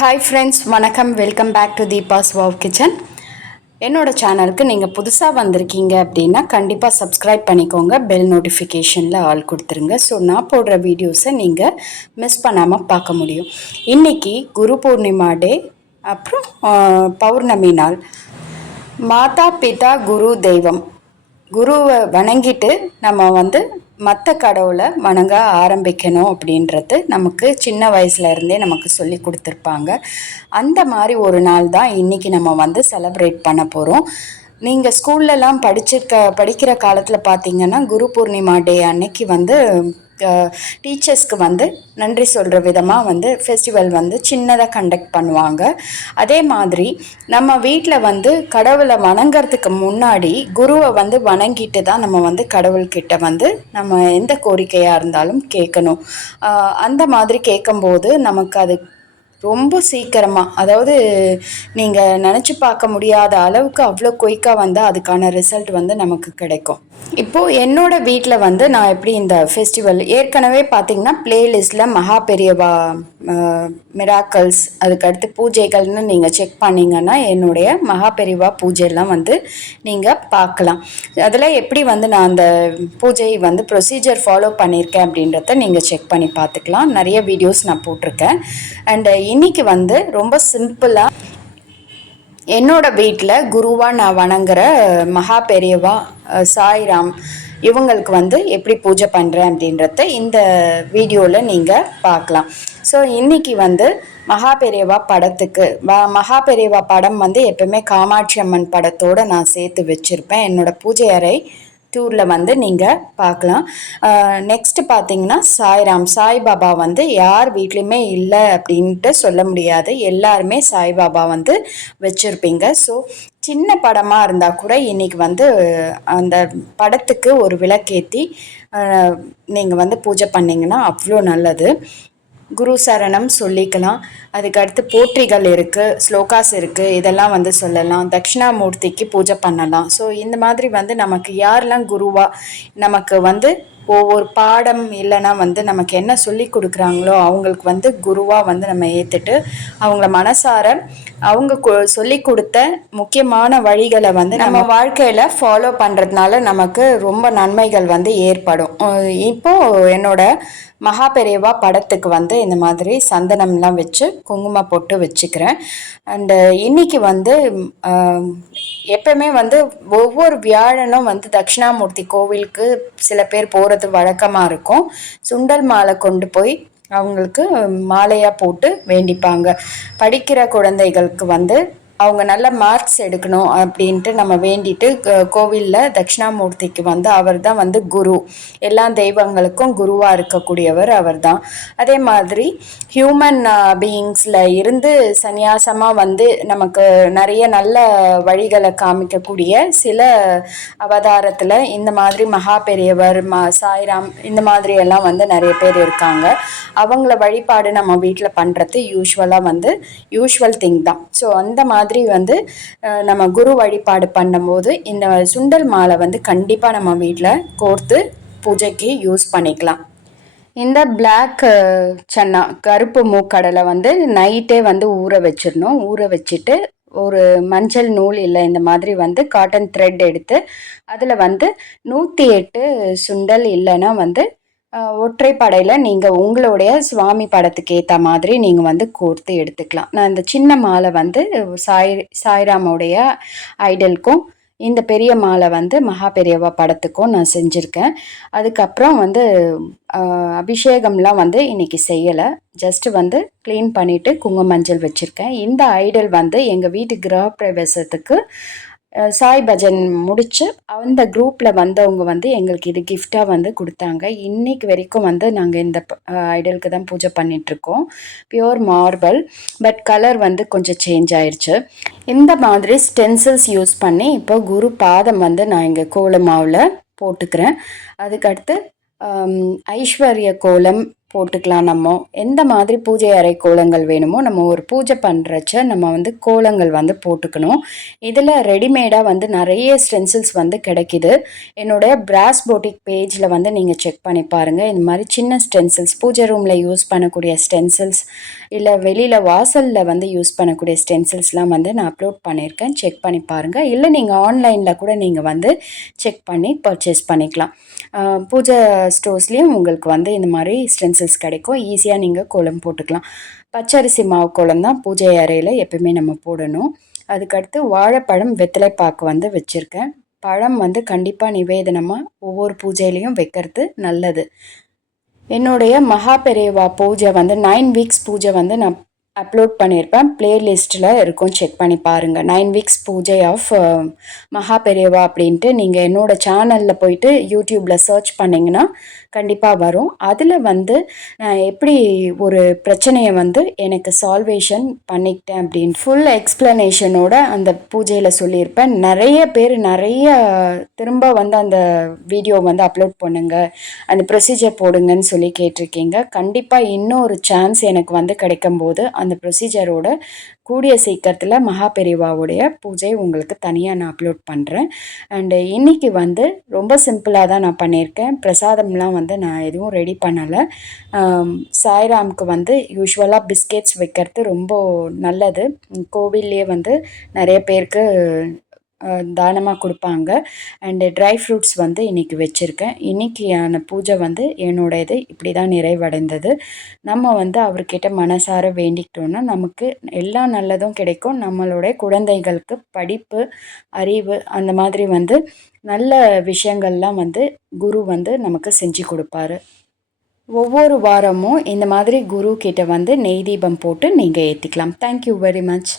Hi friends வணக்கம். Welcome back to Deepa's wow kitchen என்னோடய சேனலுக்கு நீங்கள் புதுசாக வந்திருக்கீங்க அப்படின்னா கண்டிப்பாக சப்ஸ்கிரைப் பண்ணிக்கோங்க. பெல் நோட்டிஃபிகேஷனில் ஆல் கொடுத்துருங்க. ஸோ நான் போடுற வீடியோஸை நீங்கள் மிஸ் பண்ணாமல் பார்க்க முடியும். இன்றைக்கி குரு பூர்ணிமா டே அப்புறம் பௌர்ணமி நாள். மாதா பிதா குரு தெய்வம். குருவை வணங்கிட்டு நம்ம வந்து மற்ற கடவுளை வணங்க ஆரம்பிக்கணும் அப்படின்றது நமக்கு சின்ன வயசுல இருந்தே நமக்கு சொல்லி கொடுத்துருப்பாங்க. அந்த மாதிரி ஒரு நாள் தான் இன்னைக்கு நம்ம வந்து செலப்ரேட் பண்ண போகிறோம் நீங்கள் ஸ்கூல்லலாம் படிச்சிருக்க படிக்கிற காலத்தில் பார்த்தீங்கன்னா குரு பூர்ணிமா டே அன்னைக்கு வந்து டீச்சர்ஸ்க்கு வந்து நன்றி சொல்கிற விதமாக வந்து ஃபெஸ்டிவல் வந்து சின்னதாக கண்டக்ட் பண்ணுவாங்க. அதே மாதிரி நம்ம வீட்டில் வந்து கடவுளை வணங்குறதுக்கு முன்னாடி குருவை வந்து வணங்கிட்டு தான் நம்ம வந்து கடவுள்கிட்ட வந்து நம்ம எந்த கோரிக்கையாக இருந்தாலும் கேட்கணும். அந்த மாதிரி கேட்கும்போது நமக்கு அது ரொம்ப சீக்கிரமாக அதாவது நீங்கள் நினச்சி பார்க்க முடியாத அளவுக்கு அவ்வளோ குயிக்காக வந்து அதுக்கான ரிசல்ட் வந்து நமக்கு கிடைக்கும். இப்போது என்னோட வீட்டில் வந்து நான் எப்படி இந்த ஃபெஸ்டிவல் ஏற்கனவே பார்த்தீங்கன்னா பிளேலிஸ்ட்டில் மகா பெரியவா மிராக்கல்ஸ் அதுக்கடுத்து பூஜைகள்னு நீங்கள் செக் பண்ணீங்கன்னா என்னுடைய மகா பெரியவா பூஜையெல்லாம் வந்து நீங்கள் பார்க்கலாம். அதில் எப்படி வந்து நான் அந்த பூஜை வந்து ப்ரொசீஜர் ஃபாலோ பண்ணியிருக்கேன் அப்படின்றத நீங்கள் செக் பண்ணி பார்த்துக்கலாம். நிறைய வீடியோஸ் நான் போட்டிருக்கேன். அண்டு இன்னைக்கு வந்து ரொம்ப சிம்பிளாக என்னோட வீட்டில் குருவாக நான் வணங்குற மகா பெரியவா சாய்ராம் இவங்களுக்கு வந்து எப்படி பூஜை பண்ணுறேன் அப்படின்றத இந்த வீடியோவில் நீங்கள் பார்க்கலாம். ஸோ இன்னைக்கு வந்து மகா பெரியவா படத்துக்கு வ மகா பெரியவா படம் வந்து எப்பவுமே காமாட்சி அம்மன் படத்தோடு நான் சேர்த்து வச்சுருப்பேன். என்னோட பூஜை அறை டூரில் வந்து நீங்கள் பார்க்கலாம் நெக்ஸ்ட்டு பார்த்தீங்கன்னா சாய்ராம். சாய்பாபா வந்து யார் வீட்லேயுமே இல்லை அப்படின்ட்டு சொல்ல முடியாது. எல்லாருமே சாய்பாபா வந்து வச்சுருப்பீங்க. ஸோ சின்ன படமாக இருந்தால் கூட இன்னைக்கு வந்து அந்த படத்துக்கு ஒரு விளக்கேற்றி நீங்கள் வந்து பூஜை பண்ணிங்கன்னா அவ்வளோ நல்லது. குரு சரணம் சொல்லிக்கலாம். அதுக்கு அடுத்து போற்றிகள் இருக்குது ஸ்லோகாஸ் இருக்குது இதெல்லாம் வந்து சொல்லலாம். தட்சிணாமூர்த்திக்கு பூஜை பண்ணலாம். ஸோ இந்த மாதிரி வந்து நமக்கு யாரெல்லாம் குருவா நமக்கு வந்து ஒவ்வொரு பாடம் இல்லைன்னா வந்து நமக்கு என்ன சொல்லி கொடுக்குறாங்களோ அவங்களுக்கு வந்து குருவாக வந்து நம்ம ஏற்றுட்டு அவங்கள மனசார அவங்க சொல்லி கொடுத்த முக்கியமான வழிகளை வந்து நம்ம வாழ்க்கையில் ஃபாலோ பண்ணுறதுனால நமக்கு ரொம்ப நன்மைகள் வந்து ஏற்படும். இப்போது இப்போ என்னோட மகா பெரியவா படத்துக்கு வந்து இந்த மாதிரி சந்தனம்லாம் வச்சு குங்குமம் போட்டு வச்சுக்கிறேன். அண்டு இன்னைக்கு வந்து ஆம், எப்பவுமே வந்து ஒவ்வொரு வியாழனும் வந்து தட்சிணாமூர்த்தி கோவிலுக்கு சில பேர் போகிறது வழக்கமாக இருக்கும். சுண்டல் மாலை கொண்டு போய் அவங்களுக்கு மாலையாக போட்டு வேண்டிப்பாங்க. படிக்கிற குழந்தைகளுக்கு வந்து அவங்க நல்ல மார்க்ஸ் எடுக்கணும் அப்படின்ட்டு நம்ம வேண்டிட்டு கோவிலில் தட்சிணாமூர்த்திக்கு வந்து அவர் தான் வந்து குரு. எல்லா தெய்வங்களுக்கும் குருவாக இருக்கக்கூடியவர் அவர் தான் அதே மாதிரி ஹியூமன் பீயிங்ஸில் uh, இருந்து சந்நியாசமாக வந்து நமக்கு நிறைய நல்ல வழிகளை காமிக்கக்கூடிய சில அவதாரத்தில் இந்த மாதிரி மகா பெரியவர் ம சாய்ராம் இந்த மாதிரி எல்லாம் வந்து நிறைய பேர் இருக்காங்க. அவங்கள வழிபாடு நம்ம வீட்டில் பண்ணுறது யூஸ்வலாக வந்து யூஷுவல் திங் தான். ஸோ அந்த மாதிரி வந்து நம்ம குரு வழிபாடு பண்ணும்போது இந்த சுண்டல் மாலை வந்து கண்டிப்பாக நம்ம வீட்டில் கோர்த்து பூஜைக்கு யூஸ் பண்ணிக்கலாம். இந்த பிளாக் சன்னா கருப்பு மூக்கடலை வந்து நைட்டே வந்து ஊற வச்சிடணும். ஊற வச்சுட்டு ஒரு மஞ்சள் நூல் இல்லை இந்த மாதிரி வந்து காட்டன் த்ரெட் எடுத்து அதில் வந்து நூற்றி எட்டு சுண்டல் இல்லைன்னா வந்து ஒற்றை ஒற்றைப்படையில் நீங்கள் உங்களுடைய சுவாமி படத்துக்கு ஏற்ற மாதிரி நீங்கள் வந்து கோர்த்து எடுத்துக்கலாம். நான் இந்த சின்ன மாலை வந்து சாய் சாய்ராமோடைய ஐடலுக்கும் இந்த பெரிய மாலை வந்து மகா பெரியவா படத்துக்கும் நான் செஞ்சுருக்கேன். அதுக்கப்புறம் வந்து அபிஷேகம்லாம் வந்து இன்னைக்கு செய்யலை. ஜஸ்ட்டு வந்து க்ளீன் பண்ணிவிட்டு குங்கும மஞ்சள் வச்சுருக்கேன். இந்த ஐடல் வந்து எங்கள் வீட்டு கிரகப்பிரவேசத்துக்கு சாய் பஜன் முடிச்சு அந்த குரூப்பில் வந்தவங்க வந்து எங்களுக்கு இது கிஃப்டாக வந்து கொடுத்தாங்க. இன்னைக்கு வரைக்கும் வந்து நாங்கள் இந்த ஐடலுக்கு தான் பூஜை பண்ணிகிட்ருக்கோம் பியோர் மார்பிள் பட் கலர் வந்து கொஞ்சம் சேஞ்ச் ஆயிடுச்சு இந்த மாதிரி ஸ்டென்சில்ஸ் யூஸ் பண்ணி இப்போ குரு பாதம் வந்து நான் இங்கே கோலமாவில் போட்டுக்கிறேன். அதுக்கடுத்து ஐஸ்வர்ய கோலம் போட்டுக்கலாம் நம்ம. எந்த மாதிரி பூஜை அறை கோலங்கள் வேணுமோ நம்ம ஒரு பூஜை பண்ணுறச்ச நம்ம வந்து கோலங்கள் வந்து போட்டுக்கணும். இதில் ரெடிமேடாக வந்து நிறைய ஸ்டென்சில்ஸ் வந்து கிடைக்கிது. என்னுடைய பிராஸ் போட்டிக் பேஜில் வந்து நீங்கள் செக் பண்ணி பாருங்கள் இந்த மாதிரி சின்ன ஸ்டென்சில்ஸ் பூஜை ரூமில் யூஸ் பண்ணக்கூடிய ஸ்டென்சில்ஸ் இல்லை வெளியில் வாசலில் வந்து யூஸ் பண்ணக்கூடிய ஸ்டென்சில்ஸ்லாம் வந்து நான் அப்லோட் பண்ணியிருக்கேன். செக் பண்ணி பாருங்கள் இல்லை நீங்கள் ஆன்லைனில் கூட நீங்கள் வந்து செக் பண்ணி பர்ச்சேஸ் பண்ணிக்கலாம். பூஜை ஸ்டோர்ஸ்லேயும் உங்களுக்கு வந்து இந்த மாதிரி ஸ்டென்சில்ஸ் கிடைக்கும். ஈஸியாக நீங்கள் கோலம் போட்டுக்கலாம். பச்சரிசி மாவு கோலம் தான் பூஜை அறையில் எப்பவுமே நம்ம போடணும். அதுக்கடுத்து வாழைப்பழம் வெத்தலை பாக்கு வந்து வச்சுருக்கேன். பழம் வந்து கண்டிப்பாக நிவேதனமாக ஒவ்வொரு பூஜையிலையும் வைக்கிறது நல்லது. என்னுடைய மகா பெரியவா பூஜை வந்து நைன் வீக்ஸ் பூஜை வந்து நான் அப்லோட் பண்ணியிருப்பேன். ப்ளேலிஸ்ட்டில் இருக்கும். செக் பண்ணி பாருங்கள் நைன் வீக்ஸ் பூஜை ஆஃப் மகா பெரியவா அப்படின்ட்டு நீங்கள் என்னோடய சேனலில் போயிட்டு யூடியூப்பில் சர்ச் பண்ணிங்கன்னா கண்டிப்பாக வரும். அதில் வந்து நான் எப்படி ஒரு பிரச்சனையை வந்து எனக்கு சால்வேஷன் பண்ணிக்கிட்டேன் அப்படின்னு ஃபுல் எக்ஸ்ப்ளனேஷனோட அந்த பூஜையில் சொல்லியிருப்பேன். நிறைய பேர் நிறைய திரும்ப வந்து அந்த வீடியோ வந்து அப்லோட் பண்ணுங்கள் அந்த ப்ரொசீஜர் போடுங்கன்னு சொல்லி கேட்டிருக்கீங்க. கண்டிப்பாக இன்னும் ஒரு சான்ஸ் எனக்கு வந்து கிடைக்கும்போது அந்த ப்ரொசீஜரோட கூடிய சீக்கிரத்தில் மகா பெரிவாவுடைய பூஜை உங்களுக்கு தனியாக நான் அப்லோட் பண்ணுறேன் அண்டு இன்றைக்கி வந்து ரொம்ப சிம்பிளாக தான் நான் பண்ணியிருக்கேன். பிரசாதம்லாம் வந்து நான் எதுவும் ரெடி பண்ணலை. சாய்ராம்க்கு வந்து யூஸ்வலாக பிஸ்கெட்ஸ் வைக்கிறது ரொம்ப நல்லது. கோவில்லையே வந்து நிறைய பேருக்கு தானமாக கொடுப்பாங்க. அண்டு ட்ரை ஃப்ரூட்ஸ் வந்து இன்றைக்கி வச்சுருக்கேன். இன்றைக்கியான பூஜை வந்து என்னோடது இப்படி தான் நிறைவடைந்தது. நம்ம வந்து அவர்கிட்ட மனசார வேண்டிக்கிட்டோன்னா நமக்கு எல்லா நல்லதும் கிடைக்கும். நம்மளுடைய குழந்தைகளுக்கு படிப்பு அறிவு அந்த மாதிரி வந்து நல்ல விஷயங்கள்லாம் வந்து குரு வந்து நமக்கு செஞ்சு கொடுப்பாரு. ஒவ்வொரு வாரமும் இந்த மாதிரி குரு கிட்ட வந்து நெய் தீபம் போட்டு நீங்கள் ஏற்றிக்கலாம் தேங்க்யூ வெரி மச்